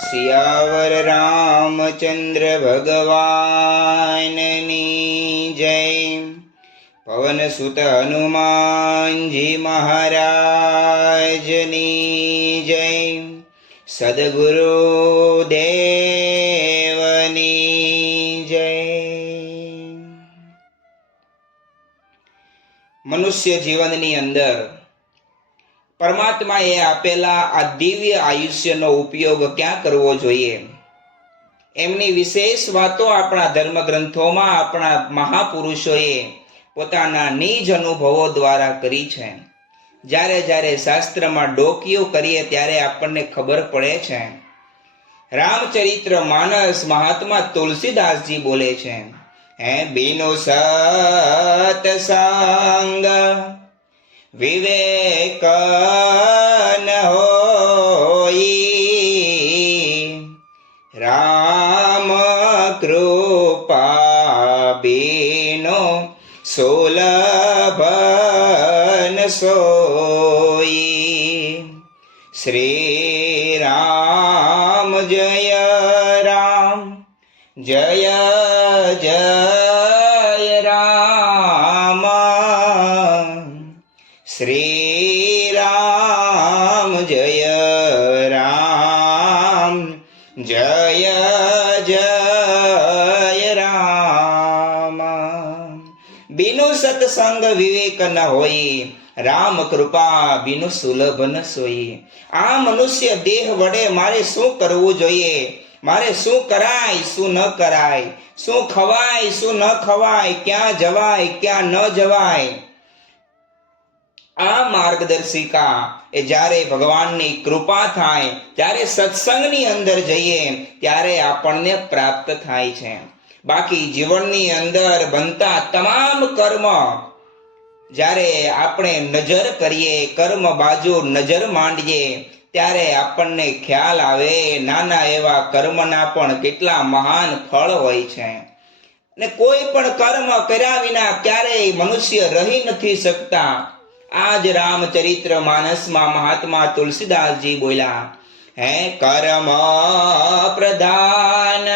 સિયાવર રામચંદ્ર ભગવાનની જય. પવન સુત હનુમાનજી મહારાજની જય. સદગુરુ દેવની જય. મનુષ્ય જીવનની અંદર પરમાત્માએ આપેલા આ દિવ્ય આયુષ્યનો ઉપયોગ ક્યાં કરવો જોઈએ, એમની વિશેષ વાતો આપણા ધર્મગ્રંથોમાં આપણા મહાપુરુષોએ પોતાના નિજ અનુભવો દ્વારા કરી છે. જ્યારે જ્યારે શાસ્ત્રમાં ડોકિયું કરીએ ત્યારે આપણને ખબર પડે છે. રામચરિત્ર માનસ મહાત્મા તુલસીદાસજી બોલે છે, હે બીનો સતસંગ વિવેક ન હોઈ, રામ કૃપા બીનો સુલભ ન સોઈ. શ્રી રામ જય રામ જય જય રામ. શ્રી રામ જય રામ જય જય રામ. બીનો સત્સંગ વિવેક ન હોય, રામ કૃપા બીનો સુલભ ન સોઈ. આ મનુષ્ય દેહ વડે મારે શું કરવું જોઈએ, મારે શું કરાય શું ન કરાય, શું ખવાય શું ન ખવાય, ક્યાં જવાય ક્યાં ન જવાય, આ માર્ગદર્શિકા એ જ્યારે ભગવાનની કૃપા થાય, ત્યારે સત્સંગની અંદર જઈએ ત્યારે આપણને પ્રાપ્ત થાય છે. બાકી જીવનની અંદર બનતા તમામ કર્મ જ્યારે આપણે નજર કરીએ, કર્મ બાજુ નજર માંડીએ, ત્યારે આપણને ખ્યાલ આવે નાના એવા કર્મના પણ કેટલા મહાન ફળ હોય છે. અને કોઈ પણ કર્મ કર્યા વિના ક્યારેય મનુષ્ય રહી નથી શકતા. આજ રામચરિત્ર માનસમાં મહાત્મા તુલસીદાસજી બોલ્યા, હે કર્મ પ્રધાન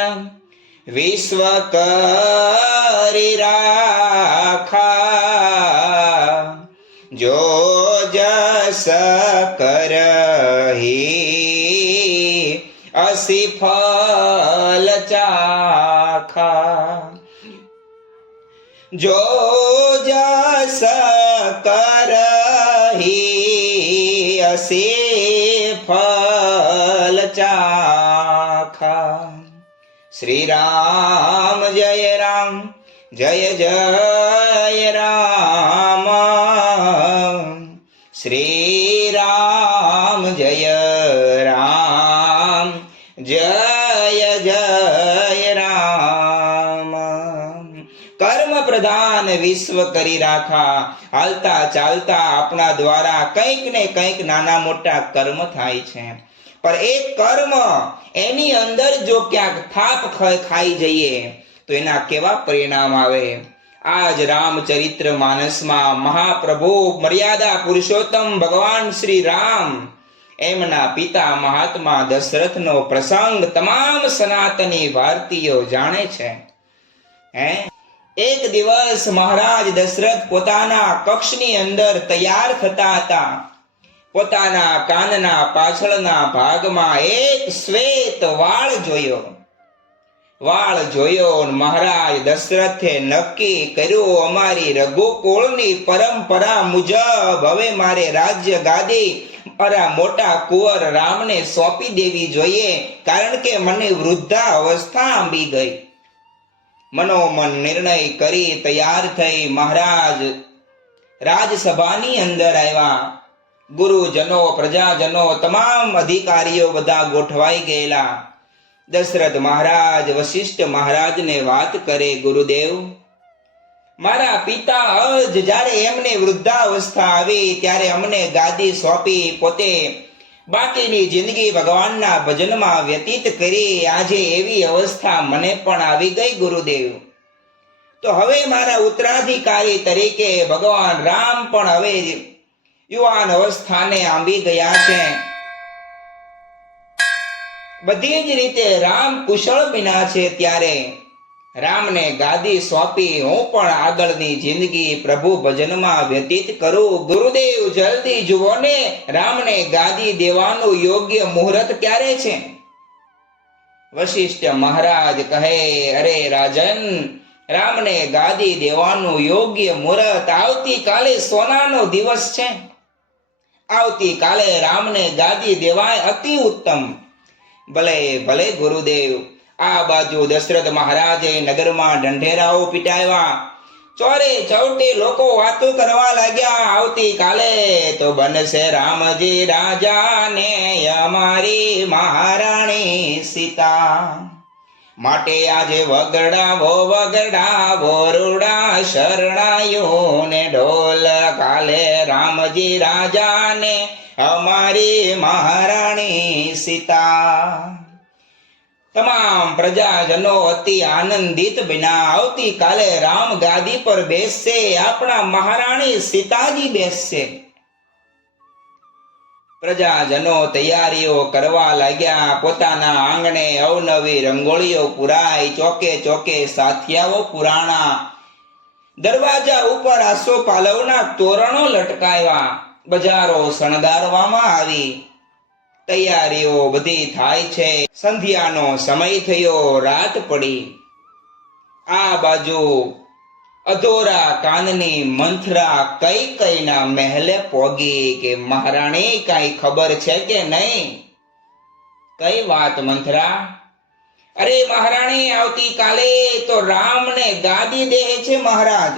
વિશ્વ કરી રાખા, જો જસ કરહી અસી ફલ ચાખા. જો જસ કરહી અસી ફલ ચાખા. શ્રી રામ જય રામ જય જય રામ. શ્રી રામ જય રામ જય જય રામ. કર્મ પ્રધાન વિશ્વ કરી રાખા. હાલતા ચાલતા આપણા દ્વારા કંઈક ને કંઈક નાના મોટા કર્મ થાય છે, પણ એ કર્મ એની અંદર જો ક્યાંક થાપ ખાઈ જઈએ તો એના કેવા પરિણામ આવે. આજ રામચરિત્ર માનસમાં મહાપ્રભુ મર્યાદા પુરુષોત્તમ ભગવાન શ્રી રામ, એમના પિતા મહાત્મા દશરથનો પ્રસંગ તમામ સનાતની ભારતીયો જાણે છે. એક દિવસ મહારાજ દશરથ પોતાના કક્ષની અંદર તૈયાર થતા હતા. પોતાના કાનના પાછળના ભાગમાં એક શ્વેત વાળ જોયો. મહારાજ દશરથે નક્કી કર્યું, અમારી રઘુકુળની પરંપરા મુજબ હવે મારે રાજ્ય ગાદી મારા મોટા કુંવર રામને સોંપી દેવી જોઈએ, કારણ કે મને વૃદ્ધા અવસ્થા આંબી ગઈ. મનોમન નિર્ણય કરી તૈયાર થઈ મહારાજ રાજસભાની અંદર આવ્યા. ગુરુજનો પ્રજાજનો તમામ અધિકારીઓ બધા ગોઠવાઈ ગયેલા. દશરથ મહારાજ વશિષ્ઠ મહારાજને વાત કરે, ગુરુદેવ, મારા પિતા અજ જ્યારે એમને વૃદ્ધાવસ્થા આવી ત્યારે અમને ગાદી સોંપી, પોતે બાકીની જિંદગી ભગવાનના ભજનમાં વ્યતીત કરી. આજે એવી અવસ્થા મને પણ આવી ગઈ ગુરુદેવ. તો હવે મારા ઉત્તરાધિકારી તરીકે ભગવાન રામ પણ હવે યુવાન અવસ્થાને આંબી ગયા છે. બધી જ રીતે રામ કુશળ બન્યા છે, ત્યારે રામને ગાદી સોંપી હું પણ આગળની જિંદગી પ્રભુ ભજનમાં વ્યતીત કરું. ગુરુદેવ જલ્દી જુઓ ને, રામને ગાદી દેવાનું યોગ્ય મુહૂર્ત ક્યારે છે? વશિષ્ઠ મહારાજ કહે, અરે રાજન, રામને ગાદી દેવાનું યોગ્ય મુહૂર્ત આવતીકાલે સોનાનો દિવસ છે. આવતીકાલે રામને ગાદી દેવાય અતિ ઉત્તમ. ભલે ભલે ગુરુદેવ. આ બાજુ દશરથ મહારાજે નગરમાં ઢંઢેરાઓ પીટાવ્યા. ચોરે ચૌટે લોકો વાતો કરવા લાગ્યા. આવતીકાલે તો બનશે રામજી રાજા ને અમારી મહારાણી સીતા. માટે આજે વગડાવો રૂડા શરણાયો ને ઢોલ. કાલે રામજી રાજા ને અમારી મહારાણી સીતા. તમામ પ્રજાજનો અતિ આનંદિત બન્યા. આવતીકાલે રામ ગાદી પર બેસશે, આપણા મહારાણી સીતાજી બેસશે. પ્રજાજનો તૈયારીઓ કરવા લાગ્યા. પોતાના આંગણે અવનવી રંગોળીઓ પુરાઈ, ચોકે ચોકે સાથિયાઓ પુરાણા, દરવાજા ઉપર આસોપાલવના તોરણો લટકાવ્યા, બજારો શણગારવામાં આવી. તૈયારીઓ બધી થાય છે. સંધ્યાનો સમય થયો, રાત પડી. આ બાજુ અધોરા કાનની મંથરા કૈકેયીના મહેલે પોગી કે મહારાણી કાંઈ ખબર છે કે નહીં? કઈ વાત મંથરા? અરે મહારાણી, આવતીકાલે તો રામને ગાદી દે છે મહારાજ.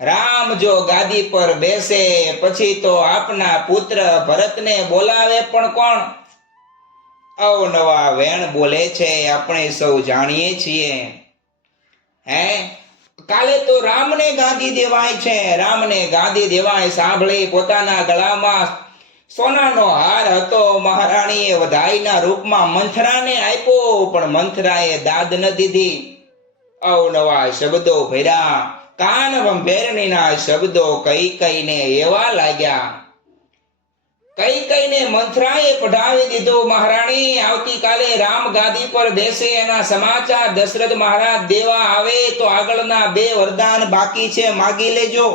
રામ જો ગાદી પર બેસે પછી તો આપના પુત્ર ભરતને બોલાવે પણ કોણ? અવનવા વેણ બોલે છે, આપણે સૌ જાણીએ છીએ. હે, કાલે તો રામને ગાદી દેવાય છે. રામને ગાદી દેવાય સાંભળી પોતાના ગળામાં સોનાનો હાર હતો. મહારાણીએ વધાઈના રૂપમાં મંથરાને આપ્યો, પણ મંથરાએ દાદ ન દીધી. અવનવા શબ્દો ભર્યા, કાન ભંભેરણીના શબ્દો કૈકેયીને એવા લાગ્યા. કૈકેયીને મંથરાએ પઢાવી દીધું, મહારાણી આવતીકાલે રામ ગાદી પર બેસે એના સમાચાર દશરથ મહારાજ દેવા આવે તો આગળના 2 વરદાન બાકી છે, માગી લેજો.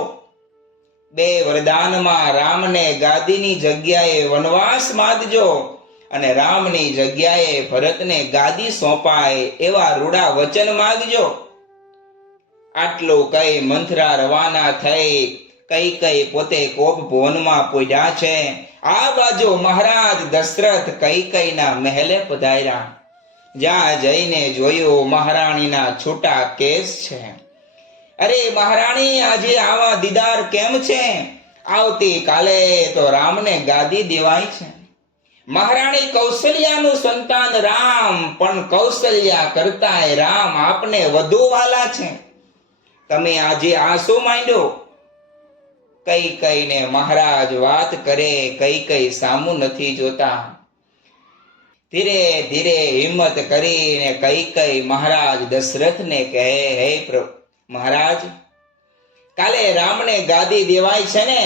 2 વરદાનમાં રામને ગાદીની જગ્યાએ વનવાસ માંગજો અને રામની જગ્યાએ ભરતને ગાદી સોંપાય એવા રૂડા વચન માંગજો. આટલું કઈ મંથરા રવાના થઈ. કૈકેયી પોતે કોપ ભવનમાં પૂજ્યા છે. આ બાજુ મહારાજ દશરથ કૈકેયીના મહેલે પધાર્યા. જ્યાં જઈને જોયું, મહારાણીના છૂટા કેસ છે. અરે મહારાણી, આજે આવા દીદાર કેમ છે? આવતીકાલે તો રામને ગાદી દેવાય છે. મહારાણી, કૌશલ્યાનું સંતાન રામ, પણ કૌશલ્યા કરતાંય રામ આપને વધુ વાલા છે. તમે આજે આ શું માંડ્યો? કૈકેયીને મહારાજ વાત કરે, કૈકેયી સામું નથી જોતા. ધીરે ધીરે હિંમત કરીને કૈકેયી મહારાજ દશરથને કહે, હે મહારાજ, કાલે રામને ગાદી દેવાય છે ને,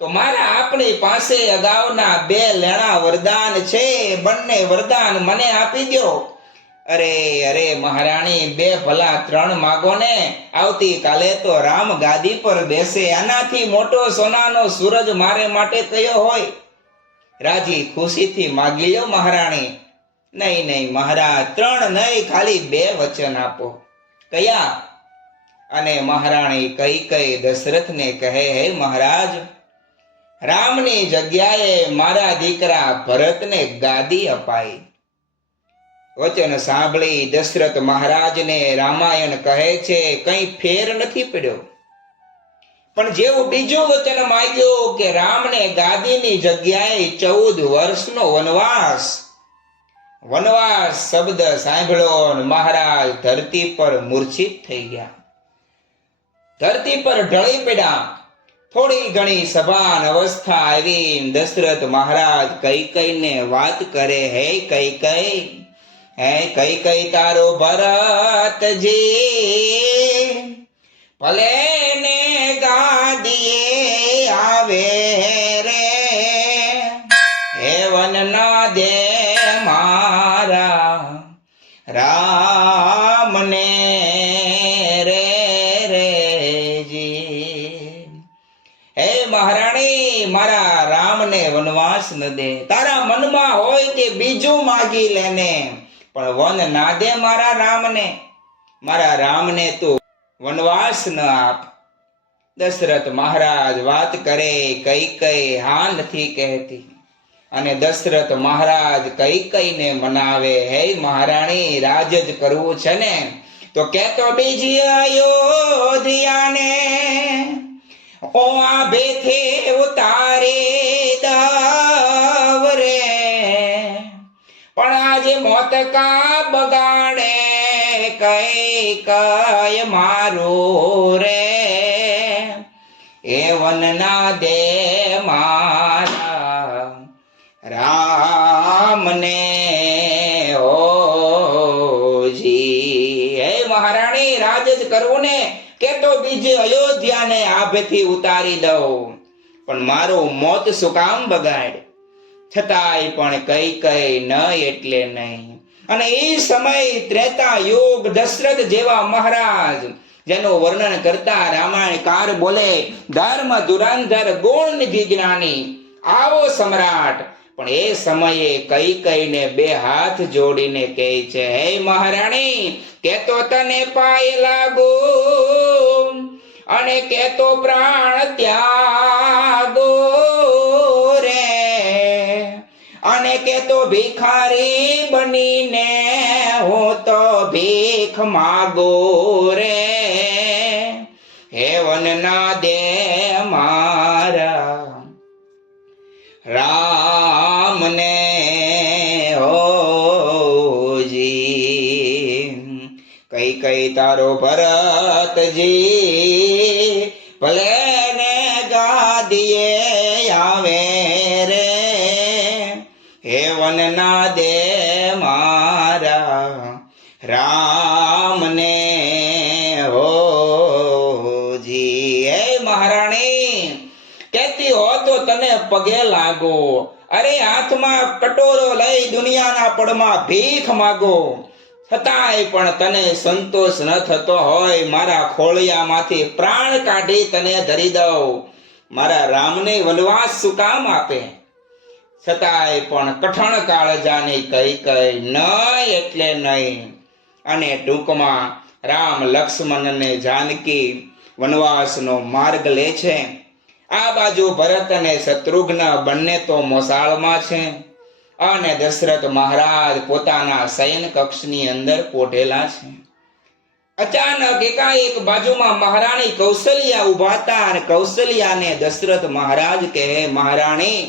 તો મારા આપણી પાસે અગાઉના 2 લેણા વરદાન છે. બંને વરદાન મને આપી દો. અરે મહારાણી, 2 ભલા 3 માગો ને. આવતીકાલે તો રામ ગાદી પર બેસે, આનાથી મોટો સોનાનો સૂરજ મારે માટે કયો હોય? રાજી ખુશીથી માગી લો મહારાણી. નહીં મહારાજ, 3 નહીં, ખાલી 2 વચન આપો. કયા? અને મહારાણી કૈકેયી દશરથને કહે, હે મહારાજ, રામની જગ્યાએ મારા દીકરા ભરતને ગાદી અપાઈ. વચન સાંભળી દશરથ મહારાજને રામાયણ કહે છે, કંઈ ફેર નથી પડ્યો. પણ જેવું બીજું વચન માંગ્યું કે રામને ગાદીની જગ્યાએ 14 વર્ષનો વનવાસ શબ્દ સાંભળ્યો, મહારાજ ધરતી પર મૂર્છિત થઈ ગયા. ધરતી પર ઢળી પડ્યા. થોડી ઘણી સભાન અવસ્થા આવી. દશરથ મહારાજ કૈકેયીને વાત કરે, હે કૈકેયી, તારો ભરતજી ભલે ને ગાદીએ આવે રે, હેવન ના દે મા મને વનવાસ ન દે. તારા મનમાં હોય કે બીજું માગી લેને, પણ વન ના દે મારા રામને. મારા રામને તું વનવાસ ન આપ. દશરથ મહારાજ વાત કરે, કૈકેયી હા નથી કહેતી. અને દશરથ મહારાજ કૈકેયીને મનાવે, હે મહારાણી, રાજ જ કરવું છે ને તો કેતો બીજી અયોધ્યાને ઓ આભેથી ઉતારી દવ રે. પણ આજે મોત કા બગાડે કૈકેયી મારું રે. એ વન ના દે મારા રામને ઓજી. હે મહારાણી, રાજ જ કરવું ને કે તો બીજે અયોધ્યાને આભેથી ઉતારી દઉં, પણ મારું મોત શું કામ બગાડ. છતાંય પણ કૈકેયી ન એટલે નહીં. અને એ સમય ત્રેતા યુગ દશરથ જેવા મહારાજ, જેનું વર્ણન કરતા રામાયણકાર બોલે ધર્મ ધુરંધર ગુણ નિધિ જ્ઞાની, આવો સમ્રાટ. પણ એ સમયે કૈકેયીને બે હાથ જોડીને કહે છે, હે મહારાણી, કે તો તને પાય લાગો અને કે તો પ્રાણ ત્યાગો રે. અને કે તો ભિખારી બનીને હું તો ભીખ માગો રે. હે વન ના દે મારા રામને હોજી. કૈકેયી તારો ભરતજી ભલે ને ગાદીએ આવે રે. હે વન ના દે મારા રામને હોજી. હે મહારાણી, કહેતી હો તો તને પગે લાગો. અરે હાથમાં કટોરો લઈ દુનિયાના પડમાં ભીખ માગો, છતાંય પણ તને સંતોષ ન થતો હોય, મારા ખોળિયામાંથી પ્રાણ કાઢી તને ધરી દઉં. મારા રામને વનવાસ શું કામ આપે. છતાંય પણ કઠણ કાળજાની કૈકેયી નહીં એટલે નહીં. અને ટૂંકમાં રામ, લક્ષ્મણ અને જાનકી વનવાસનો માર્ગ લે છે. આ બાજુ ભરત અને શત્રુઘ્ન બંને તો મોસાળમાં છે, અને દશરથ મહારાજ પોતાના શયન કક્ષની અંદર પોઢેલા છે. અચાનક એકાએક બાજુમાં મહારાણી કૌશલ્યા ઉભા હતા, અને કૌશલ્યાને દશરથ મહારાજ કહે, મહારાણી,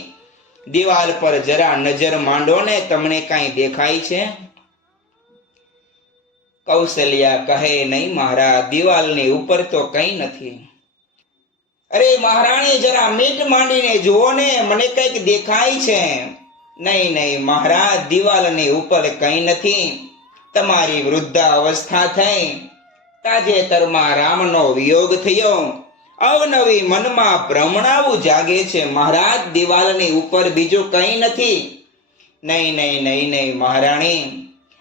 દિવાલ પર જરા નજર માંડો ને, તમને કાંઈ દેખાય છે? કૌશલ્યા કહે, નહીં મહારાજ, દિવાલની ઉપર તો કંઈ નથી. અરે મહારાણી, જરા મીટ માંડીને જુઓ ને, મને કંઈક દેખાય છે. નહીં નહીં મહારાજ, દિવાલની ઉપર કંઈ નથી. તમારી વૃદ્ધા અવસ્થા થઈ, તાજેતરમાં રામનો વિયોગ થયો, અવનવી મનમાં ભ્રમણાવું જાગે છે. મહારાજ, દિવાલની ઉપર બીજું કંઈ નથી. નહીં નહીં નહીં નહીં મહારાણી,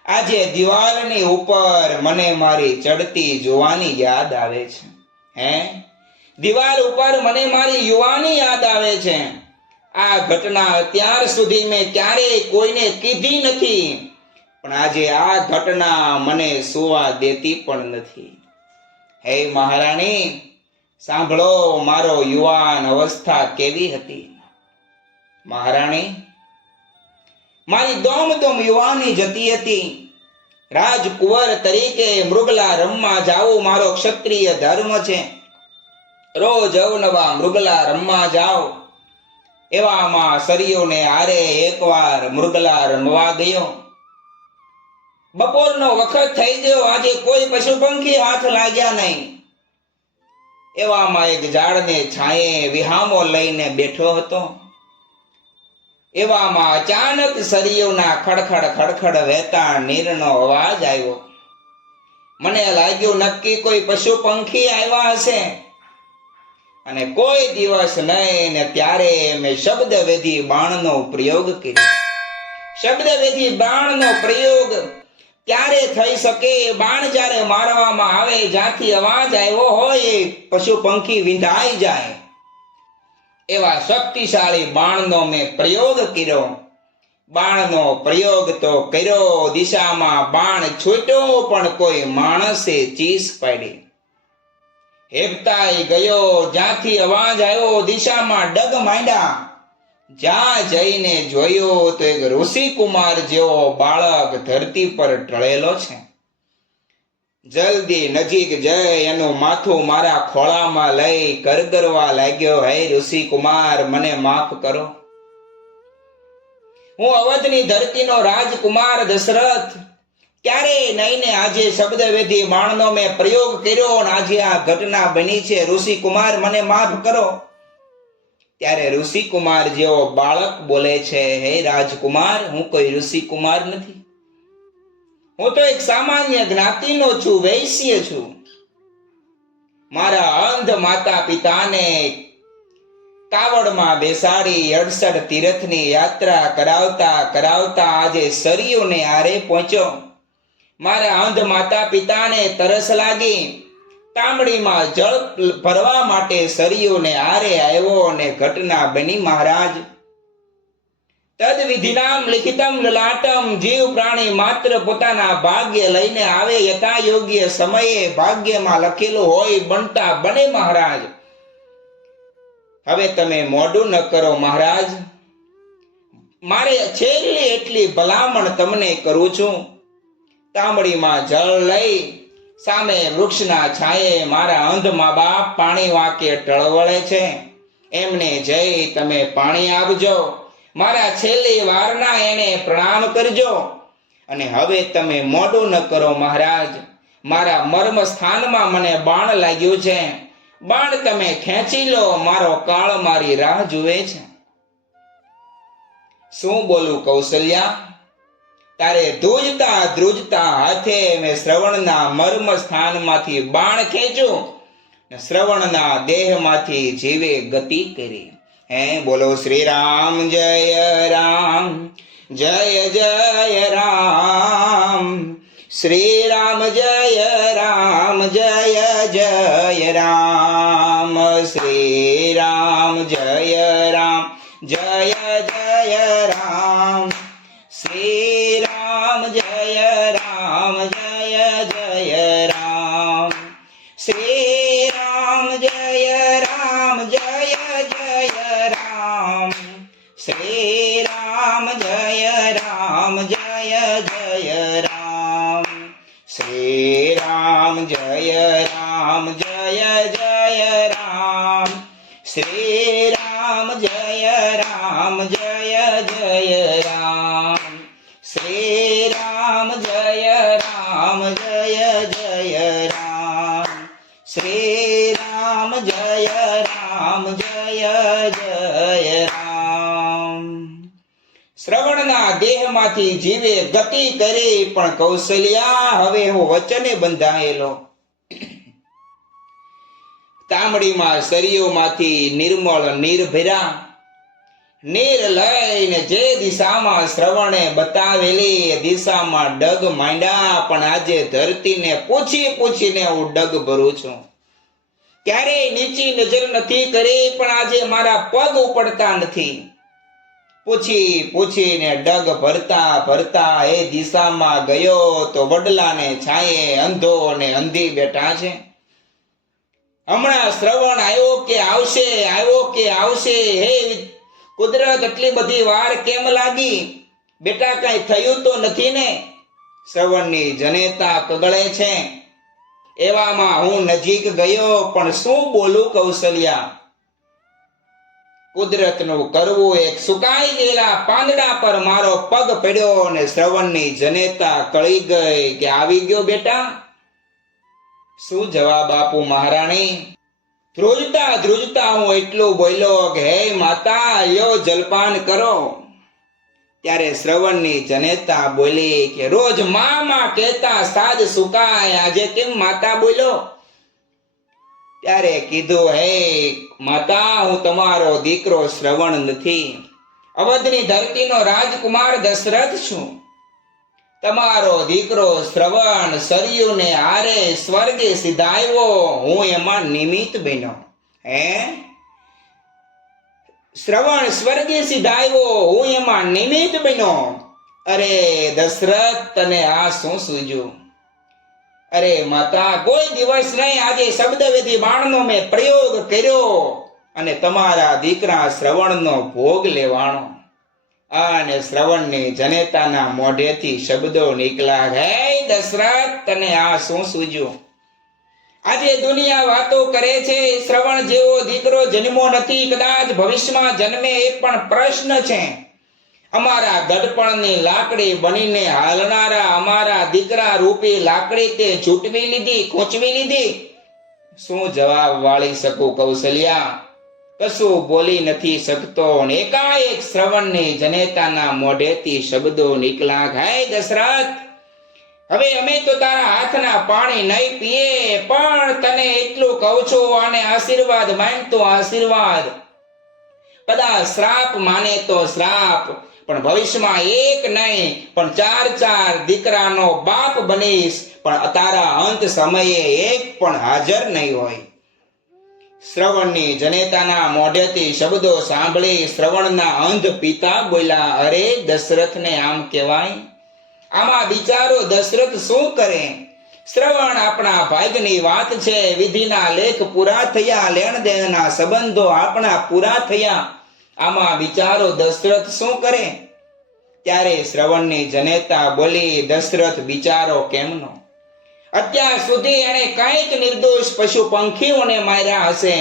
આજે દિવાલની ઉપર મને મારી ચડતી જુવાની યાદ આવે છે. હે, દિવાલ ઉપર મને મારી યુવાની યાદ આવે છે. આ ઘટના અત્યાર સુધી મેં ક્યારેય કોઈને કીધી નથી, પણ આજે આ ઘટના મને સુવા દેતી પણ નથી. હે મહારાણી, સાંભળો, મારો યુવાન અવસ્થા કેવી હતી. મહારાણી, મારી દોમ યુવાની જતી હતી. રાજકુંવર તરીકે મૃગલા રમવા જાવું મારો ક્ષત્રિય ધર્મ છે. રોજ અવનવા મૃગલા રમવા જાઓ. એવામાં સરિયોને આરે એકવાર મૃગલા રમવા ગયો. બપોરનો વખત થઈ ગયો, આજે કોઈ પશુ પંખી હાથ લાગ્યા નહીં. એવામાં એક ઝાડને છાંયે વિહામો લઈને બેઠો હતો. એવામાં અચાનક સરિયોના ખડખડ ખડખડ વહેતા નીરનો અવાજ આવ્યો. મને લાગ્યું નક્કી કોઈ પશુ પંખી આવ્યા હશે. અને કોઈ દિવસ નહીં ને ત્યારે મેં શબ્દવેધી બાણનો પ્રયોગ કર્યો. શબ્દવેધી બાણનો પ્રયોગ ક્યારે થઈ શકે? બાણ જ્યારે મારવામાં આવે, જ્યાંથી અવાજ આવ્યો હોય એ પશુ પંખી વિંધાઈ જાય. એવા શક્તિશાળી બાણનો મેં પ્રયોગ કર્યો. બાણનો પ્રયોગ તો કર્યો, દિશામાં બાણ છૂટ્યો, પણ કોઈ માણસે ચીસ પાડી. હેબતાઈ ગયો, જ્યાંથી અવાજ આવ્યો દિશામાં ડગ માંડ્યા. જ્યાં જઈને જોયો તો એક ઋષિકુમાર જેવો બાળક ધરતી પર ઢળેલો છે. જલ્દી નજીક જઈ એનું માથું મારા ખોળામાં લઈ કરગરવા લાગ્યો, હે ઋષિકુમાર, મને માફ કરો. હું અવધની ધરતીનો રાજકુમાર દશરથ ક્યારે નહીં ને આજે શબ્દવેધી બાણનો મેં પ્રયોગ કર્યો અને આજે આ ઘટના બની છે. ઋષિકુમાર, મને માફ કરો. ત્યારે ઋષિકુમાર જેવો બાળક બોલે છે, હે રાજકુમાર, હું કોઈ ઋષિકુમાર નથી. હું તો એક સામાન્ય જ્ઞાતિનો છું, વૈશ્ય છું. મારા અંધ માતા પિતાને કાવડમાં બેસાડી 68 તીર્થની યાત્રા કરાવતા કરાવતા આજે સરયુને આરે પહોંચ્યો. મારા અંધ માતા પિતાને તરસ લાગી. તાંબડીમાં જળ ભરવા માટે સરયુને આરે આવ્યો અને ઘટના બની મહારાજ. તદ વિધિનામ લિખિતમ લલાટમ, જીવ પ્રાણી માત્ર પોતાના ભાગ્ય લઈને આવે, યથા યોગ્ય સમયે ભાગ્યમાં લખેલું હોય બનતા બને મહારાજ. હવે તમે મોડું ન કરો મહારાજ. મારે છેલ્લી એટલી ભલામણ તમને કરું છું. તાંબડીમાં જળ લઈ સામે વૃક્ષના છાયે મારા અંધ મા બાપ પાણી વાંકે ટળવળે છે, એમને જઈ તમે પાણી આપજો. મારા છેલ્લી વારના એને પ્રણામ કરજો. અને હવે તમે મોડું ન કરો મહારાજ. મારા મર્મ સ્થાનમાં મને બાણ લાગ્યું છે. બાણ તમે ખેંચી લો, મારો કાળ મારી રાહ જુએ છે. શું બોલું કૌશલ્યા? તારે ધ્રુજતા ધ્રુજતા હાથે મેં શ્રવણના મર્મ સ્થાનમાંથી બાણ ખેંચ્યું, શ્રવણના દેહમાંથી જીવે ગતિ કરી. હે બોલો શ્રી રામ જય રામ, જય જય રામ. શ્રી રામ જય રામ, જય જય રામ. શ્રી રામ જય રામ, જય જય રામ. શ્રી રામ જય રામ, જય જય રામ. શ્રી રામ જય રામ, જય જય રામ. શ્રી રામ જય રામ, જય જય રામ. શ્રી રામ જય રામ, જય જય રામ. શ્રી રામ જય રામ, જય જય રામ. શ્રી રામ જય રામ, જય જય રામ. શ્રી રામ જય રામ, જય જય રામ. શ્રવણના દેહમાંથી જીવે ગતિ કરી, પણ કૌશલ્યા હવે હું વચને બંધાયેલો. તાંબડીમાં સરયુમાંથી નિર્મળ નીર ભર્યા. નીર લઈને જે દિશામાં શ્રવણે બતાવેલી દિશામાં ડગ માંડ્યા. પણ આજે ધરતીને પૂછી પૂછીને હું ડગ ભરું છું. ક્યારેય નીચી નજર નથી કરી, પણ આજે મારા પગ ઉપડતા નથી. પૂછી પૂછીને ડગ ભરતા ભરતા એ દિશામાં ગયો તો વડલાને છાયે અંધો અને અંધી બેઠા છે. હમણાં શ્રવણ આવ્યો કે આવશે, આવ્યો કે આવશે. હે કુદરત, એટલી બધી વાર કેમ લાગી? બેટા કઈ થયું તો નથી ને? શ્રવણની જનેતા કગળે છે. એવામાં હું નજીક ગયો, પણ શું બોલું કૌશલ્યા? કુદરતનું કરવું, એક સુકાઈ ગયેલા પાંદડા પર મારો પગ પડ્યો અને શ્રવણની જનેતા કળી ગઈ કે આવી ગયો બેટા. શું જવાબ આપું મહારાણી? ધ્રુજતા ધ્રુજતા હું એટલું બોલ્યો કે હે માતા, લ્યો જલપાન કરો. ત્યારે શ્રવણની જનેતા બોલી કે રોજ મામા કહેતા સાજ સુકાય, આજે કેમ માતા બોલ્યો? ત્યારે કીધું, હે માતા, હું તમારો દીકરો શ્રવણ નથી, અવધની ધરતીનો રાજકુમાર દશરથ છું. તમારો દીકરો શ્રવણ સરયુને આરે સ્વર્ગે સીધાયો, હું એમાં નિમિત્ત બન્યો. હે શ્રવણ સ્વર્ગે સિધાયો, હું એમાં નિમિત્ત બન્યો. અરે દશરથ, તને આ શું સૂઝ્યું? અરે માતા, કોઈ દિવસ નહીં, આજે શબ્દવેદી બાણનો મેં પ્રયોગ કર્યો અને તમારા દીકરા શ્રવણનો ભોગ લેવાનો. અને શ્રવણની જનેતાના મોઢેથી શબ્દો નીકળ્યા, હે દશરથ, તને આ શું સૂઝ્યું? આજે દુનિયા વાતો કરે છે, શ્રવણ જેવો દીકરો જન્મો નથી, કદાચ ભવિષ્યમાં જન્મે એ પણ પ્રશ્ન છે. અમારા ગડપણની લાકડી બનીને હાલનારા અમારા દીકરા રૂપી લાકડી તે છૂટવી લીધી, ખૂંચવી લીધી. શું જવાબ વાળી શકું કૌશલ્યા? કશું બોલી નથી શકતો. એકાએક શ્રવણની જનેતાના મોઢેથી શબ્દો નીકળ્યા, હે દશરથ, હવે અમે તો તારા હાથના પાણી નહીં પીએ, પણ તને એટલું કહું છું, અને આશીર્વાદ માન તો આશીર્વાદ, કદાચ શ્રાપ માને તો શ્રાપ, પણ ભવિષ્યમાં એક નહીં પણ ચાર દીકરાનો બાપ બનીશ, પણ તારા અંત સમયે એક પણ હાજર નહીં હોય. શ્રવણની જનેતાના મોઢેથી શબ્દો સાંભળી શ્રવણના અંધ પિતા બોલ્યા, અરે દશરથને આમ કહેવાય? આમાં બિચારો દશરથ શું કરે? શ્રવણ આપણા ભાગ્યની વાત છે. વિધિના લેખ પૂરા થયા, લેણ દેણના સંબંધો આપણા પૂરા થયા. આમાં બિચારો દશરથ શું કરે? ત્યારે શ્રવણની જનેતા બોલી, દશરથ બિચારો કેમનો? અત્યાર સુધી એને કંઈક નિર્દોષ પશુ પંખીઓને માર્યા હશે.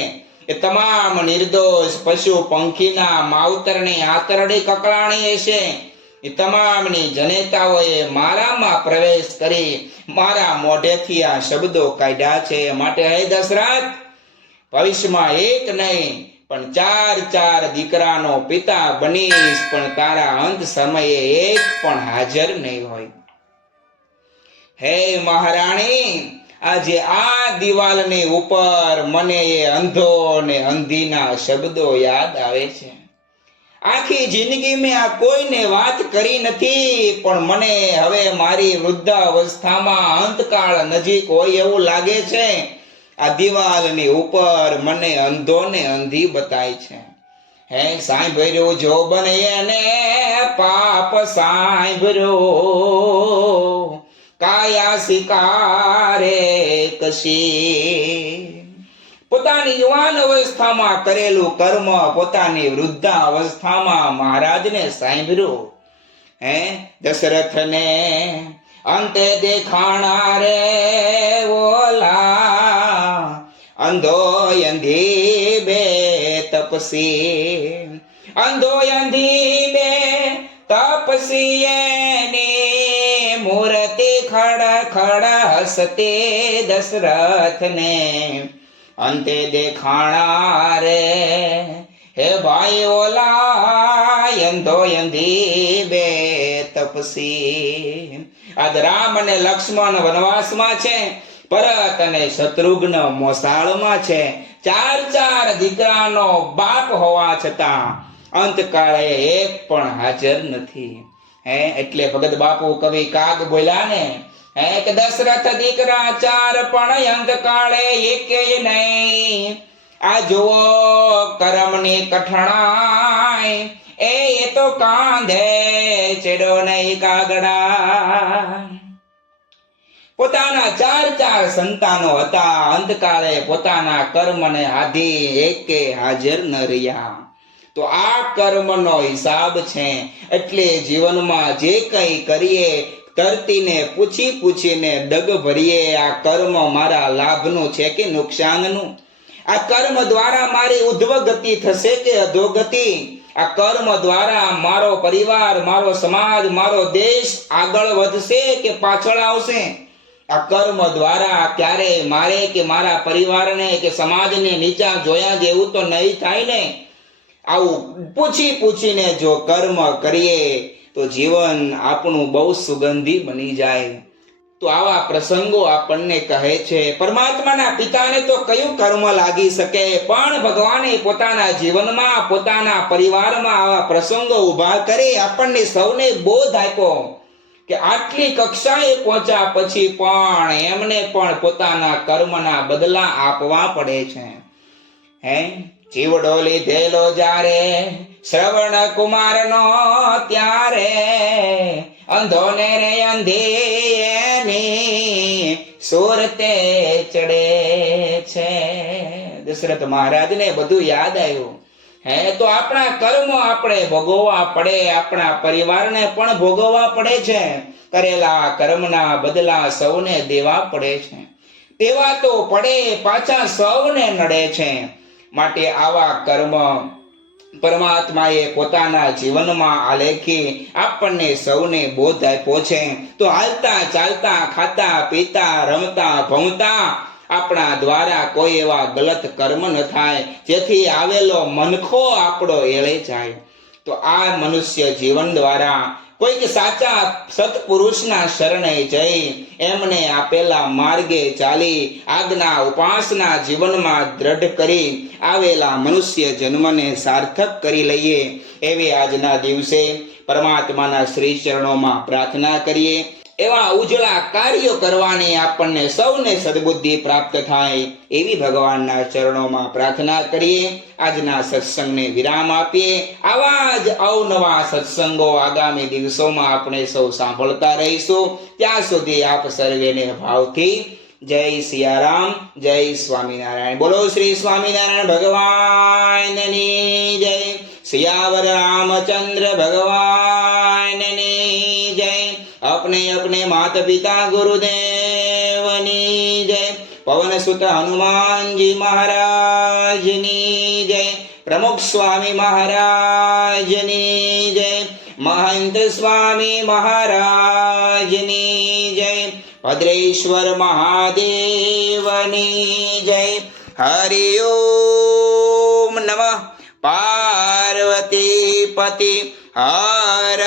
એ તમામ નિર્દોષ પશુ પંખીના માવતરની આંતરડી કકળાણી હશે. એ તમામની જનેતાઓએ મારામાં પ્રવેશ કરી મારા મોઢેથી આ શબ્દો કાઢ્યા છે. માટે હે દશરથ, ભવિષ્યમાં એક નહીં પણ ચાર દીકરાનો પિતા બનીશ, પણ તારા અંત સમયે એક પણ હાજર નહીં હોય. હે મહારાણી, આજે આ દિવાલની ઉપર મને એ અંધો ને અંધીના શબ્દો યાદ આવે છે. આખી જિંદગી મેં આ કોઈને વાત કરી નથી, પણ મને હવે મારી વૃદ્ધાવસ્થામાં અંતકાળ નજીક હોય એવું લાગે છે. આ દિવાલની ઉપર મને અંધો ને અંધી બતાય છે. હે સાંભળ્યું જો બને એને પાપ સાંભળ્યો, કાયા શિકારે કશી. પોતાની યુવાન અવસ્થામાં કરેલું કર્મ પોતાની વૃદ્ધા અવસ્થામાં મહારાજને સાંભળ્યું. હે દશરથને અંતે દેખાણા રે ઓલા, અંધો અંધી બે તપસી, અંધો અંધી બે તપસી, એની મૂર્તિ ખડ ખડ હસતે દશરથને અંતે દેખાણા રે. હે ભાઈ ઓલા અંધો અંધી બે તપસી. આજ રામ અને લક્ષ્મણ વનવાસમાં છે, ભરત અને શત્રુઘ્ન મોસાળમાં છે. ચાર દીકરાનો બાપ હોવા છતાં અંતકાળે એક પણ હાજર નથી. હે એટલે ભગત બાપુ કવિ કાગ બોલ્યા ને, હે કે દશરથ દીકરા ચાર પણ અંતકાળે એકેય નહીં. આ જુઓ કરમની કઠણાઈ, એ તો કાંધે ચેડો નહીં કાગડા. પોતાના ચાર સંતાનો હતા, અંતકાળે પોતાના કર્મને આધી એકે હાજર ન રહ્યા. તો આ કર્મનો હિસાબ છે. એટલે જીવનમાં જે કંઈ કરીએ ધરતીને પૂછીને દગ ભરીએ, આ કર્મ મારા લાભનું છે કે નુકસાનનું? આ કર્મ દ્વારા મારી ઉધ્વ ગતિ થશે કે અધોગતિ? આ કર્મ દ્વારા મારો પરિવાર, મારો સમાજ, મારો દેશ આગળ વધશે કે પાછળ આવશે? આ કર્મ દ્વારા ક્યારે મારે કે મારા પરિવારને કે સમાજને નીચા જોયા જેવું તો નહીં થાય ને. આવું પૂછીને જો કર્મ કરીએ તો જીવન આપણું બહુ સુગંધી બની જાય. તો આવા પ્રસંગો આપણને કહે છે, પરમાત્માના પિતાને તો કયું કર્મ લાગી શકે, પણ ભગવાને પોતાના જીવનમાં પોતાના પરિવારમાં આવા પ્રસંગો ઉભા કરી આપણને સૌને બોધ આપ્યો કે આટલી કક્ષાએ પહોંચ્યા પછી પણ એમને પણ પોતાના કર્મના બદલા આપવા પડે છે. હે જીવડો લીધેલો જારે શ્રવણ કુમારનો ત્યારે અંધો ને રે અંધી એની સુરતે ચડે છે. દશરથ મહારાજને બધું યાદ આવ્યું. હે તો આપણા કર્મો આપણે ભોગવવા પડે, આપણા પરિવારને પણ ભોગવવા પડે છે. કરેલા કર્મના બદલા સૌને દેવા પડે છે. દેવા તો પડે, પાછા સૌને નડે છે. માટે આવા કર્મ પરમાત્માએ પોતાના જીવનમાં આલેખી આપણને સૌને બોધ આપ્યો છે. તો હાલતા ચાલતા ખાતા પીતા રમતા ભમતા આપણા દ્વારા કોઈ એવા ગલત કર્મ ન થાય, જેથી આવેલો મનખો આપણો એળે જાય. તો આ મનુષ્ય જીવન દ્વારા કોઈક સાચા સત્પુરુષના શરણે જઈ એમને આપેલા માર્ગે ચાલી આજ્ઞા ઉપાસના જીવનમાં દ્રઢ કરી આવેલા મનુષ્ય જન્મને સાર્થક કરી લઈએ એવી આજના દિવસે પરમાત્માના શ્રી ચરણોમાં પ્રાર્થના કરીએ. એવા ઉજળા કાર્યો કરવાની આપણને સૌને સદબુદ્ધિ પ્રાપ્ત થાય એવી ભગવાનના ચરણોમાં પ્રાર્થના કરીએ. આજના સત્સંગને વિરામ આપીએ. આવા જ અવનવા સત્સંગો આગામી દિવસોમાં આપણે સૌ સાંભળતા રહીશું. ત્યાં સુધી આપ સર્વેને ભાવથી જય સિયારામ, જય સ્વામિનારાયણ. બોલો શ્રી સ્વામિનારાયણ ભગવાનની જય. સિયાવર રામચંદ્ર ભગવાનની જય. अपने अपने माता पिता गुरुदेवनी जय. पवन सुत हनुमान जी महाराज ની જય. प्रमुख स्वामी महाराज ની જય. महंत स्वामी महाराज ની जय. भद्रेश्वर महादेव ની जय. हरि ओम नमः पार्वती पति हर